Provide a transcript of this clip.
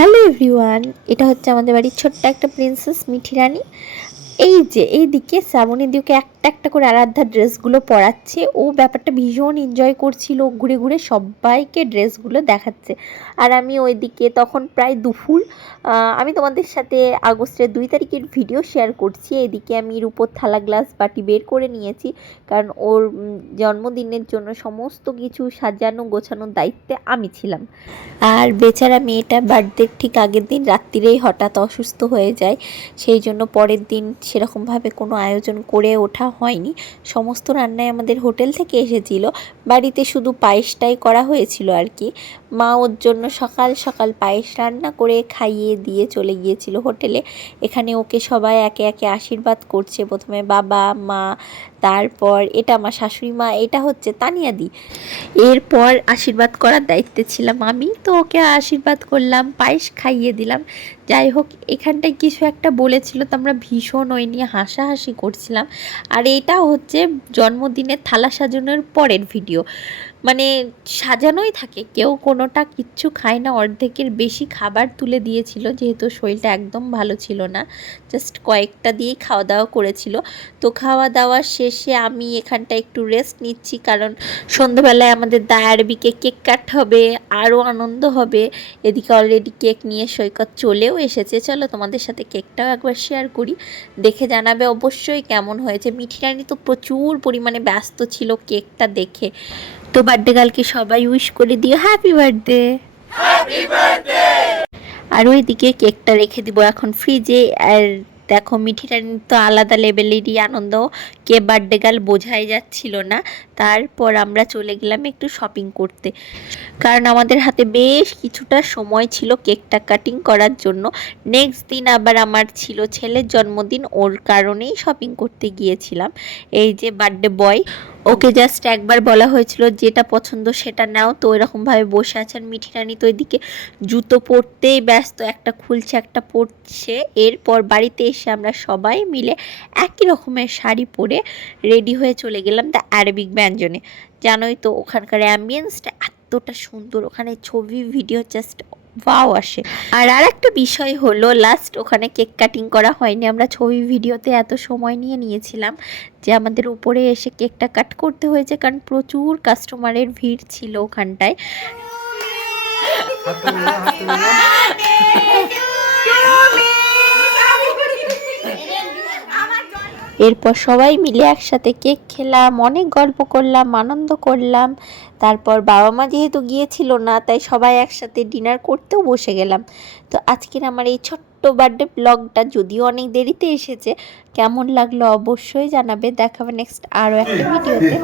Hello everyone, এটা হচ্ছে আমাদের বাড়ির ছোট্ট একটা প্রিন্সেস মিঠি রানী। এই যে এইদিকে শ্রাবণীদিকে একটা একটা করে আরাধ্যা ড্রেসগুলো পরাচ্ছে। ও ব্যাপারটা ভীষণ এনজয় করছিল, ঘুরে ঘুরে সবাইকে ড্রেসগুলো দেখাচ্ছে। আর আমি ওইদিকে তখন প্রায় দুপুর। আমি তোমাদের সাথে আগস্টের 2 তারিখের ভিডিও শেয়ার করছি। এদিকে আমি রূপোর থালা গ্লাস বাটি বের করে নিয়েছি, কারণ ওর জন্মদিনের জন্য সমস্ত কিছু সাজানো গোছানোর দায়িত্বে আমি ছিলাম। আর বেচারা মেয়েটা বার্থডের ঠিক আগের দিন রাত্রিরেই হঠাৎ অসুস্থ হয়ে যায়, সেই জন্য পরের দিন সেরকমভাবে কোনো আয়োজন করে ওঠা হয়নি। সমস্ত রান্নায় আমাদের হোটেল থেকে এসেছিল, বাড়িতে শুধু পায়েসটাই করা হয়েছিল আর কি। মা ওর জন্য সকাল সকাল পায়েস রান্না করে খাইয়ে দিয়ে চলে গিয়েছিল হোটেলে। এখানে ওকে সবাই একে একে আশীর্বাদ করছে, প্রথমে বাবা মা, তারপর এটা আমার শাশুড়ি মা, এটা হচ্ছে তানিয়াদি। এরপর আশীর্বাদ করার দায়িত্বে ছিলাম আমি, তো ওকে আশীর্বাদ করলাম, পায়েস খাইয়ে দিলাম। যাই হোক, এখানটায় কিছু একটা বলেছিল, তো আমরা ভীষণ ওই নিয়ে হাসাহাসি করছিলাম। আর এটা হচ্ছে জন্মদিনের থালা সাজানোর পরের ভিডিও। মানে সাজানোই থাকে, কেউ কোনোটা কিচ্ছু খায় না, অর্ধেকের বেশি খাবার তুলে দিয়েছিল, যেহেতু শরীরটা একদম ভালো ছিল না, জাস্ট কয়েকটা দিয়েই খাওয়া দাওয়া করেছিল। তো খাওয়া দাওয়া শেষে আমি এখানটা একটু রেস্ট নিচ্ছি, কারণ সন্ধ্যাবেলায় আমাদের দায়ারবিকে কেক কাট হবে, আরও আনন্দ হবে। এদিকে অলরেডি কেক নিয়ে সৈকত চলেও এসেছে। চলো তোমাদের সাথে কেকটাও একবার শেয়ার করি, দেখে জানাবে অবশ্যই কেমন হয়েছে। মিঠি রানী তো প্রচুর পরিমাণে ব্যস্ত ছিল কেকটা দেখে। তো বার্থডে গার্লকে সবাই উইশ করে দিও হ্যাপি বার্থডে। আর ওইদিকে কেকটা রেখে দিব এখন ফ্রিজে। আর দেখো মিঠি রানী তো আলাদা লেভেলেরই আনন্দ, কে বার্থডে গার্ল বোঝাই যাচ্ছিল না। তারপর আমরা চলে গেলাম একটু শপিং করতে, কারণ আমাদের হাতে বেশ কিছুটা সময় ছিল কেকটা কাটিং করার জন্য। নেক্সট দিন আবার আমার ছিল ছেলের জন্মদিন, ওর কারণেই শপিং করতে গিয়েছিলাম। এই যে বার্থডে বয়, ওকে জাস্ট একবার বলা হয়েছিল যেটা পছন্দ সেটা নাও, তো এরকমভাবে বসে আছেন। মিঠি রানী তো ওইদিকে জুতো পরতেই ব্যস্ত, একটা খুলছে একটা পরছে। এরপর বাড়িতে এসে আমরা সবাই মিলে একই রকমের শাড়ি পরে রেডি হয়ে চলে গেলাম দ্য আরবিক ব্যঞ্জনে। জানোই তো ওখানকার অ্যাম্বিয়েন্সটা এতটা সুন্দর, ওখানে ছবি ভিডিও জাস্ট ওয়াও আসে। আর একটা বিষয় হলো, লাস্ট ওখানে কেক কাটিং করা হয়নি, আমরা ছবি ভিডিওতে এত সময় নিয়ে নিয়েছিলাম যে আমাদের উপরে এসে কেকটা কাট করতে হয়েছে, কারণ প্রচুর কাস্টমারের ভিড় ছিল ওখানটায়। এরপর সবাই মিলে একসাথে কেক খেলাম, অনেক গল্প করলাম, আনন্দ করলাম। তারপর বাবা মা যেহেতু গিয়েছিল না, তাই সবাই একসাথে ডিনার করতেও বসে গেলাম। তো আজকের আমার এই ছোট্ট বার্থডে ব্লগটা যদিও অনেক দেরিতে এসেছে, কেমন লাগলো অবশ্যই জানাবে। দেখাবে নেক্সট আরও একটা ভিডিওতে।